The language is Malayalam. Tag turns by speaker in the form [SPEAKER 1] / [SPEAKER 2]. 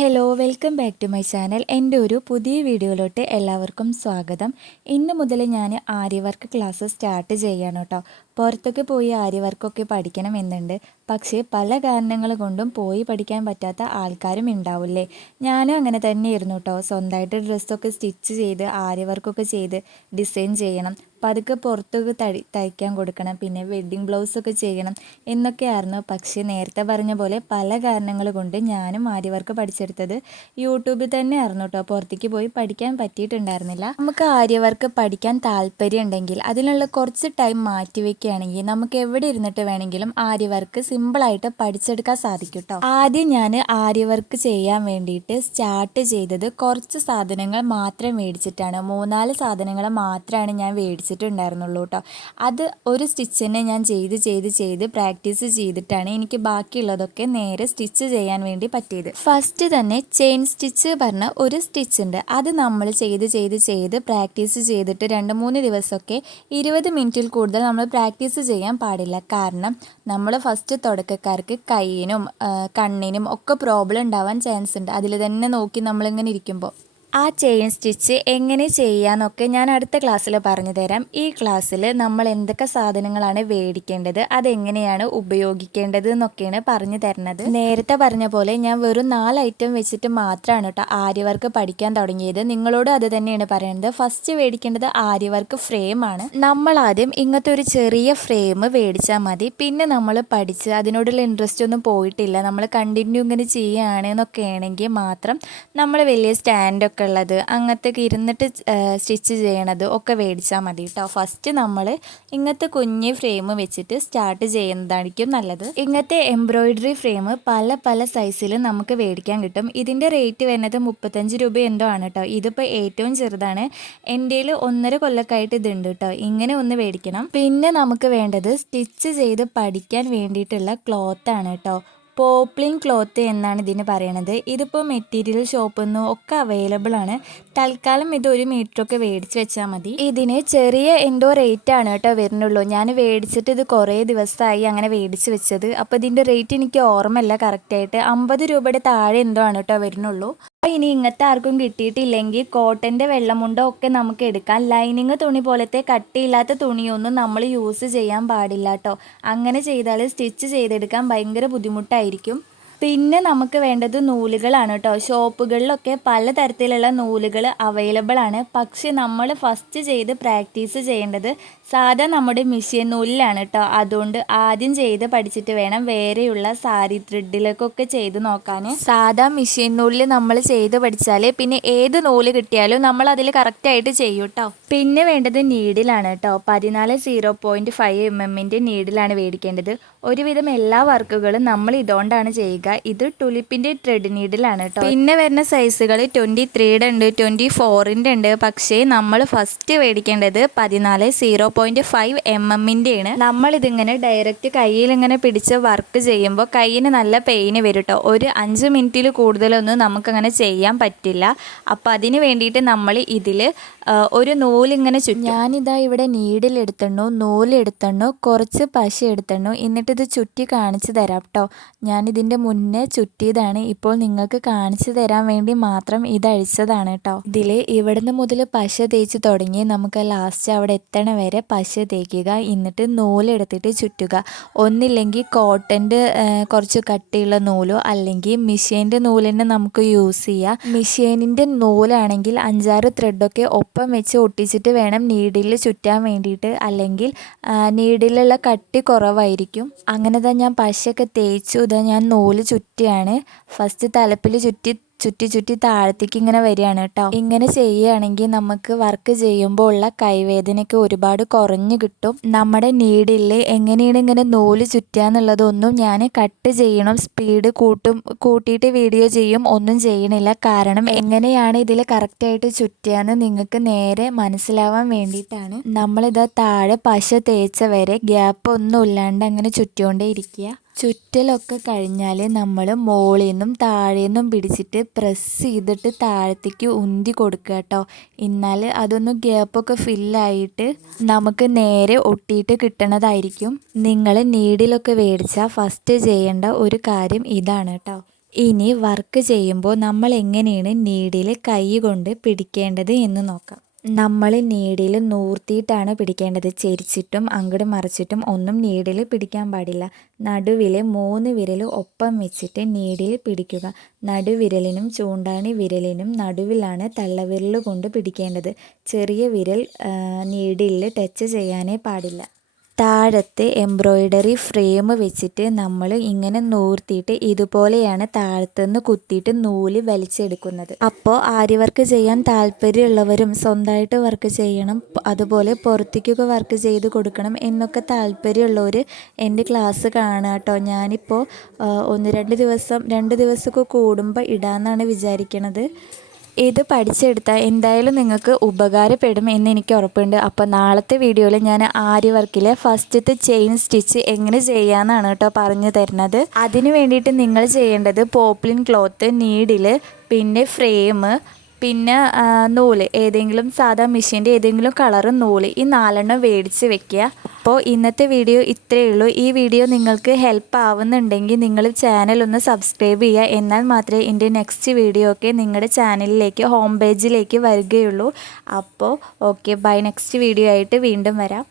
[SPEAKER 1] Hello welcome back to my channel. എന്റെ ഒരു പുതിയ വീഡിയോയിലോട്ട് എല്ലാവർക്കും സ്വാഗതം. ഇന്ന് മുതൽ ഞാൻ ആര്യ വർക്ക് ക്ലാസ് സ്റ്റാർട്ട് ചെയ്യാണ് കേട്ടോ. പുറത്തൊക്കെ പോയി ആര്യ വർക്കൊക്കെ പഠിക്കണം എന്നുണ്ട്. പക്ഷേ പല കാരണങ്ങൾ കൊണ്ടും പോയി പഠിക്കാൻ പറ്റാത്ത ആൾക്കാരും ഉണ്ടാവില്ലേ? ഞാനും അങ്ങനെ തന്നെ ഇരുന്നു കേട്ടോ. സ്വന്തമായിട്ട് ഡ്രസ്സൊക്കെ സ്റ്റിച്ച് ചെയ്ത് ആര്യ വർക്കൊക്കെ ചെയ്ത് ഡിസൈൻ ചെയ്യണം. പതുക്കെ പുറത്തൊക്കെ തടി തയ്ക്കാൻ കൊടുക്കണം പിന്നെ വെഡ്ഡിങ് ബ്ലൗസൊക്കെ ചെയ്യണം എന്നൊക്കെയായിരുന്നു. പക്ഷേ നേരത്തെ പറഞ്ഞ പോലെ പല കാരണങ്ങൾ കൊണ്ട് ഞാനും ആര്യ വർക്ക് പഠിച്ചെടുത്തത് യൂട്യൂബിൽ തന്നെ ആയിരുന്നു കേട്ടോ പുറത്തേക്ക് പോയി പഠിക്കാൻ പറ്റിയിട്ടുണ്ടായിരുന്നില്ല. നമുക്ക് ആര്യ വർക്ക് പഠിക്കാൻ താല്പര്യം ഉണ്ടെങ്കിൽ അതിനുള്ള കുറച്ച് ടൈം മാറ്റി വെക്കുകയാണെങ്കിൽ നമുക്ക് എവിടെ ഇരുന്നിട്ട് വേണമെങ്കിലും ആര്യ വർക്ക് സിമ്പിളായിട്ട് പഠിച്ചെടുക്കാൻ സാധിക്കും കേട്ടോ ആദ്യം ഞാൻ ആര്യ വർക്ക് ചെയ്യാൻ വേണ്ടിയിട്ട് സ്റ്റാർട്ട് ചെയ്തത് കുറച്ച് സാധനങ്ങൾ മാത്രം മേടിച്ചിട്ടാണ്. മൂന്നാൽ സാധനങ്ങൾ മാത്രമാണ് ഞാൻ മേടിച്ചിട്ടുണ്ടായിരുന്നുള്ളൂ കേട്ടോ. അത് ഒരു സ്റ്റിച്ചിനെ ഞാൻ ചെയ്ത് ചെയ്ത് ചെയ്ത് പ്രാക്ടീസ് ചെയ്തിട്ടാണ് എനിക്ക് ബാക്കിയുള്ളതൊക്കെ നേരെ സ്റ്റിച്ച് ചെയ്യാൻ വേണ്ടി പറ്റിയത്. ഫസ്റ്റ് തന്നെ ചെയിൻ സ്റ്റിച്ച് പറഞ്ഞ ഒരു സ്റ്റിച്ച് ഉണ്ട്. അത് നമ്മൾ ചെയ്ത് ചെയ്ത് ചെയ്ത് പ്രാക്ടീസ് ചെയ്തിട്ട് രണ്ട് മൂന്ന് ദിവസമൊക്കെ ഇരുപത് മിനിറ്റിൽ കൂടുതൽ നമ്മൾ പ്രാക്ടീസ് ചെയ്യാൻ പാടില്ല. കാരണം നമ്മൾ ഫസ്റ്റ് തുടക്കക്കാർക്ക് കയ്യിനും കണ്ണിനും ഒക്കെ പ്രോബ്ലം ഉണ്ടാവാൻ ചാൻസ് ഉണ്ട്. അതിൽ തന്നെ നോക്കി നമ്മളിങ്ങനെ ഇരിക്കുമ്പോൾ ആ ചെയിൻ സ്റ്റിച്ച് എങ്ങനെ ചെയ്യാന്നൊക്കെ ഞാൻ അടുത്ത ക്ലാസ്സിൽ പറഞ്ഞു തരാം. ഈ ക്ലാസ്സിൽ നമ്മൾ എന്തൊക്കെ സാധനങ്ങളാണ് മേടിക്കേണ്ടത് അതെങ്ങനെയാണ് ഉപയോഗിക്കേണ്ടത് എന്നൊക്കെയാണ് പറഞ്ഞു തരുന്നത്. നേരത്തെ പറഞ്ഞ പോലെ ഞാൻ വെറും നാല് ഐറ്റം വെച്ചിട്ട് മാത്രമാണ് കേട്ടോ ആര്യവർക്ക് പഠിക്കാൻ തുടങ്ങിയത്. നിങ്ങളോട് അത് തന്നെയാണ് പറയുന്നത് ഫസ്റ്റ് മേടിക്കേണ്ടത് ആര്യവർക്ക് ഫ്രെയിമാണ് നമ്മൾ ആദ്യം ഇങ്ങനത്തെ ഒരു ചെറിയ ഫ്രെയിം മേടിച്ചാൽ മതി. പിന്നെ നമ്മൾ പഠിച്ച് അതിനോടുള്ള ഇൻട്രസ്റ്റ് ഒന്നും പോയിട്ടില്ല. നമ്മൾ കണ്ടിന്യൂ ഇങ്ങനെ ചെയ്യുകയാണ് എന്നൊക്കെ ആണെങ്കിൽ മാത്രം നമ്മൾ വലിയ സ്റ്റാൻഡൊക്കെ ഒക്കെ ഉള്ളത് അങ്ങനത്തെ ഇരുന്നിട്ട് സ്റ്റിച്ച് ചെയ്യണത് ഒക്കെ മേടിച്ചാൽ മതി കേട്ടോ ഫസ്റ്റ് നമ്മൾ ഇങ്ങനത്തെ കുഞ്ഞ് ഫ്രെയിം വെച്ചിട്ട് സ്റ്റാർട്ട് ചെയ്യുന്നതായിരിക്കും നല്ലത്. ഇങ്ങനത്തെ എംബ്രോയിഡറി ഫ്രെയിം പല പല സൈസിൽ നമുക്ക് മേടിക്കാൻ കിട്ടും. ഇതിന്റെ റേറ്റ് വരുന്നത് മുപ്പത്തഞ്ച് രൂപ എന്തോ ആണ് കേട്ടോ ഇതിപ്പോൾ ഏറ്റവും ചെറുതാണ്. എന്റെ ഒന്നര കൊല്ലക്കായിട്ട് ഇതുണ്ട് കേട്ടോ ഇങ്ങനെ ഒന്ന് മേടിക്കണം. പിന്നെ നമുക്ക് വേണ്ടത് സ്റ്റിച്ച് ചെയ്ത് പഠിക്കാൻ വേണ്ടിയിട്ടുള്ള ക്ലോത്താണ് കേട്ടോ പോപ്ലിൻ ക്ലോത്ത് എന്നാണ് ഇതിന് പറയണത്. ഇതിപ്പോൾ മെറ്റീരിയൽ ഷോപ്പിൽ നിന്നും ഒക്കെ അവൈലബിൾ ആണ്. തൽക്കാലം ഇത് ഒരു മീറ്ററൊക്കെ മേടിച്ച് വെച്ചാൽ മതി. ഇതിന് ചെറിയ എന്തോ റേറ്റ് ആണ് കേട്ടോ വരുന്നുള്ളൂ. ഞാൻ മേടിച്ചിട്ട് ഇത് കുറേ ദിവസമായി അങ്ങനെ മേടിച്ച് വെച്ചത്. അപ്പോൾ ഇതിന്റെ റേറ്റ് എനിക്ക് ഓർമ്മയില്ല കറക്റ്റായിട്ട് അമ്പത് രൂപയുടെ താഴെ എന്തോ ആണ് കേട്ടോ വരുന്നുള്ളൂ. ഇനി ഇങ്ങനത്തെ ആർക്കും കിട്ടിയിട്ടില്ലെങ്കിൽ കോട്ടന്റെ വെള്ളമുണ്ടോ ഒക്കെ നമുക്ക് എടുക്കാം. ലൈനിങ് തുണി പോലത്തെ കട്ടിയില്ലാത്ത തുണിയൊന്നും നമ്മൾ യൂസ് ചെയ്യാൻ പാടില്ല കേട്ടോ അങ്ങനെ ചെയ്താൽ സ്റ്റിച്ച് ചെയ്തെടുക്കാൻ ഭയങ്കര ബുദ്ധിമുട്ടായിരിക്കും. പിന്നെ നമുക്ക് വേണ്ടത് നൂലുകളാണ് കേട്ടോ. ഷോപ്പുകളിലൊക്കെ പലതരത്തിലുള്ള നൂലുകൾ അവൈലബിൾ ആണ്. പക്ഷെ നമ്മൾ ഫസ്റ്റ് ചെയ്ത് പ്രാക്ടീസ് ചെയ്യേണ്ടത് സാധാ നമ്മുടെ മിഷ്യൻ നൂലിലാണ് കേട്ടോ. അതുകൊണ്ട് ആദ്യം ചെയ്ത് പഠിച്ചിട്ട് വേണം വേറെയുള്ള സാരി ത്രെഡിലേക്കൊക്കെ ചെയ്ത് നോക്കാൻ. സാധാ മിഷ്യൻ നൂലിൽ നമ്മൾ ചെയ്ത് പഠിച്ചാൽ പിന്നെ ഏത് നൂൽ കിട്ടിയാലും നമ്മൾ അതിൽ കറക്റ്റായിട്ട് ചെയ്യും കേട്ടോ. പിന്നെ വേണ്ടത് നീഡിലാണ് കേട്ടോ. പതിനാല് സീറോ പോയിന്റ് ഫൈവ് എം എമ്മിന്റെ നീഡിലാണ് മേടിക്കേണ്ടത് ഒരുവിധം എല്ലാ വർക്കുകളും നമ്മൾ ഇതുകൊണ്ടാണ് ചെയ്യുക. ഇത് ടുലിപ്പിന്റെ ട്രെഡ് നീഡിലാണ് കേട്ടോ പിന്നെ വരുന്ന സൈസുകൾ ട്വന്റി ത്രീയുടെ ഉണ്ട് ട്വന്റി ഫോറിന്റെ ഉണ്ട്. പക്ഷേ നമ്മൾ ഫസ്റ്റ് മേടിക്കേണ്ടത് പതിനാല് സീറോ പോയിന്റ് ഫൈവ് എം എമ്മിന്റെയാണ് നമ്മളിതിങ്ങനെ ഡയറക്റ്റ് കയ്യിൽ ഇങ്ങനെ പിടിച്ച് വർക്ക് ചെയ്യുമ്പോൾ കയ്യിന് നല്ല പെയിന് വരും കേട്ടോ ഒരു അഞ്ച് മിനിറ്റിൽ കൂടുതലൊന്നും നമുക്കങ്ങനെ ചെയ്യാൻ പറ്റില്ല. അപ്പോൾ അതിന് വേണ്ടിയിട്ട് നമ്മൾ ഇതിൽ ഒരു നൂലിങ്ങനെ ചുറ്റും. ഞാനിതാ ഇവിടെ നീഡിൽ എടുത്തെണ്ണു നൂലെടുത്തണ്ണു കുറച്ച് പശ എടുത്തണ്ണു എന്നിട്ടിത് ചുറ്റി കാണിച്ചു തരാം കേട്ടോ ഞാനിതിന്റെ മുന്നേ ചുറ്റിയതാണ് ഇപ്പോൾ നിങ്ങൾക്ക് കാണിച്ചു തരാൻ വേണ്ടി മാത്രം ഇത് അഴിച്ചതാണ് കേട്ടോ ഇതിൽ ഇവിടുന്ന് മുതൽ പശ തേച്ച് തുടങ്ങി നമുക്ക് ലാസ്റ്റ് അവിടെ എത്തണ വരെ പശ തേക്കുക എന്നിട്ട് നൂലെടുത്തിട്ട് ചുറ്റുക. ഒന്നില്ലെങ്കിൽ കോട്ടന്റെ കുറച്ച് കട്ടിയുള്ള നൂലോ അല്ലെങ്കിൽ മിഷീന്റെ നൂലിനെ നമുക്ക് യൂസ് ചെയ്യാം. മിഷീനിന്റെ നൂലാണെങ്കിൽ അഞ്ചാറ് ത്രെഡൊക്കെ ഒപ്പം വെച്ച് ഒട്ടിച്ചിട്ട് വേണം നീഡിൽ ചുറ്റാൻ വേണ്ടിയിട്ട്. അല്ലെങ്കിൽ നീഡിലുള്ള കട്ടി കുറവായിരിക്കും. അങ്ങനെ തന്നെ ഞാൻ പശയൊക്കെ തേച്ചു. ഇതാ ഞാൻ നൂൽ ചുറ്റിയാണ്. ഫസ്റ്റ് തലപ്പിൽ ചുറ്റി ചുറ്റി ചുറ്റി താഴത്തേക്ക് ഇങ്ങനെ വരികയാണ് കേട്ടോ. ഇങ്ങനെ ചെയ്യുകയാണെങ്കിൽ നമുക്ക് വർക്ക് ചെയ്യുമ്പോൾ ഉള്ള കൈവേദനയ്ക്ക് ഒരുപാട് കുറഞ്ഞു കിട്ടും. നമ്മുടെ നീഡിൽ എങ്ങനെയാണ് ഇങ്ങനെ നൂൽ ചുറ്റുക എന്നുള്ളതൊന്നും ഞാൻ കട്ട് ചെയ്യണം സ്പീഡ് കൂട്ടും കൂട്ടിയിട്ട് വീഡിയോ ചെയ്യും ഒന്നും ചെയ്യണില്ല. കാരണം എങ്ങനെയാണ് ഇതിൽ കറക്റ്റായിട്ട് ചുറ്റുകയെന്ന് നിങ്ങൾക്ക് നേരെ മനസ്സിലാവാൻ വേണ്ടിയിട്ടാണ്. നമ്മളിത് താഴെ പശ തേച്ച വരെ ഗ്യാപ്പ് ഒന്നും ഇല്ലാണ്ട് അങ്ങനെ ചുറ്റിക്കൊണ്ടേ ഇരിക്കുക. ചുറ്റലൊക്കെ കഴിഞ്ഞാൽ നമ്മൾ മുകളിൽ നിന്നും താഴെ നിന്നും പിടിച്ചിട്ട് പ്രസ് ചെയ്തിട്ട് താഴത്തേക്ക് ഉന്തി കൊടുക്കുക കേട്ടോ. എന്നാൽ അതൊന്ന് ഗ്യാപ്പൊക്കെ ഫില്ലായിട്ട് നമുക്ക് നേരെ ഒട്ടിയിട്ട് കിട്ടണതായിരിക്കും. നിങ്ങൾ നീഡിലൊക്കെ മേടിച്ചാൽ ഫസ്റ്റ് ചെയ്യേണ്ട ഒരു കാര്യം ഇതാണ് കേട്ടോ. ഇനി വർക്ക് ചെയ്യുമ്പോൾ നമ്മൾ എങ്ങനെയാണ് നീഡിൽ കൈ കൊണ്ട് പിടിക്കേണ്ടത് എന്ന് നോക്കാം. നമ്മൾ നീഡിൽ നൂർത്തിയിട്ടാണ് പിടിക്കേണ്ടത്. ചെരിച്ചിട്ടും അങ്ങോട്ട് മറിച്ചിട്ടും ഒന്നും നീഡിൽ പിടിക്കാൻ പാടില്ല. നടുവിൽ മൂന്ന് വിരൽ ഒപ്പം വെച്ചിട്ട് നീഡിൽ പിടിക്കുക. നടുവിരലിനും ചൂണ്ടാണി വിരലിനും നടുവിലാണ് തള്ളവിരൽ കൊണ്ട് പിടിക്കേണ്ടത്. ചെറിയ വിരൽ നീഡിൽ ടച്ച് ചെയ്യാനേ പാടില്ല. താഴത്ത് എംബ്രോയിഡറി ഫ്രെയിം വെച്ചിട്ട് നമ്മൾ ഇങ്ങനെ നൂർത്തിയിട്ട് ഇതുപോലെയാണ് താഴത്തുനിന്ന് കുത്തിയിട്ട് നൂൽ വലിച്ചെടുക്കുന്നത്. അപ്പോൾ ആരി വർക്ക് ചെയ്യാൻ താല്പര്യമുള്ളവരും സ്വന്തമായിട്ട് വർക്ക് ചെയ്യണം അതുപോലെ പുറത്തേക്കൊക്കെ വർക്ക് ചെയ്ത് കൊടുക്കണം എന്നൊക്കെ താല്പര്യമുള്ളവർ എന്റെ ക്ലാസ് കാണുക കേട്ടോ. ഞാനിപ്പോൾ ഒന്ന് രണ്ട് ദിവസം രണ്ട് ദിവസമൊക്കെ കൂടുമ്പോൾ ഇടാമെന്നാണ് വിചാരിക്കണത്. ഇത് പഠിച്ചെടുത്താൽ എന്തായാലും നിങ്ങൾക്ക് ഉപകാരപ്പെടും എന്ന് എനിക്ക് ഉറപ്പുണ്ട്. അപ്പോൾ നാളത്തെ വീഡിയോയിൽ ഞാൻ ആരി വർക്കിലെ ഫസ്റ്റത്തെ ചെയിൻ സ്റ്റിച്ച് എങ്ങനെ ചെയ്യാമെന്നാണ് കേട്ടോ പറഞ്ഞു തരുന്നത്. അതിന് വേണ്ടിയിട്ട് നിങ്ങൾ ചെയ്യേണ്ടത് പോപ്ലിൻ ക്ലോത്ത് നീഡിൽ പിന്നെ ഫ്രെയിം പിന്നെ നൂൽ. ഏതെങ്കിലും സാധാ മെഷീന്റെ ഏതെങ്കിലും കളറ് നൂൽ ഈ നാലെണ്ണം മേടിച്ച് വെക്കുക. അപ്പോൾ ഇന്നത്തെ വീഡിയോ ഇത്രയേ ഉള്ളൂ. ഈ വീഡിയോ നിങ്ങൾക്ക് ഹെൽപ്പ് ആവുന്നുണ്ടെങ്കിൽ നിങ്ങൾ ചാനൽ ഒന്ന് സബ്സ്ക്രൈബ് ചെയ്യുക. എന്നാൽ മാത്രമേ എന്റെ നെക്സ്റ്റ് വീഡിയോ ഒക്കെ നിങ്ങളുടെ ചാനലിലേക്ക് ഹോം പേജിലേക്ക് വരികയുള്ളൂ. അപ്പോൾ ഓക്കെ ബൈ നെക്സ്റ്റ് വീഡിയോ ആയിട്ട് വീണ്ടും വരാം.